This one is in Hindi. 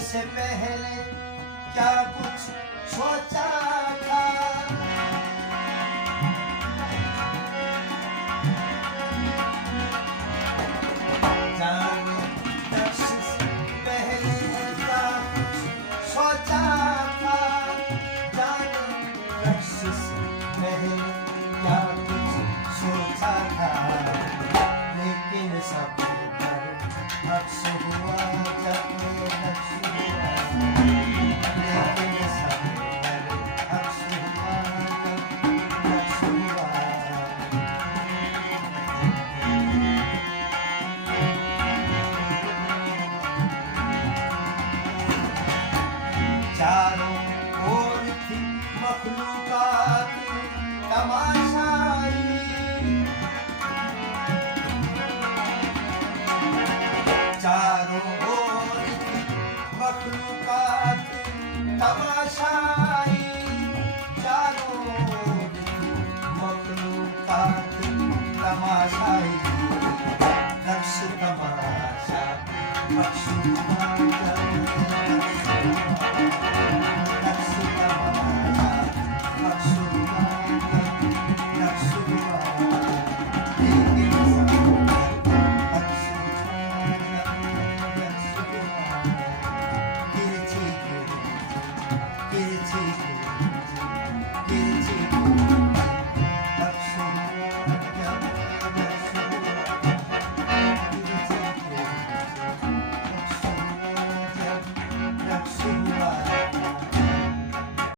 से पहले क्या कुछ सोचा था? जाने रक्स से पहले क्या कुछ सोचा था? जाने रक्स से पहले क्या कुछ सोचा था? लेकिन सब पर अक्स हुआ जब नक्श हुआ। लेकिन सब पर अक्स हुआ जब नक्श हुआ। चारों ओर थी मखलूकात तमाशाई। चारों ओर थी मखलूकात तमाशाई। चारों ओर थी मखलूकात तमाशाई। रक्स तमाशा अक्स हुआ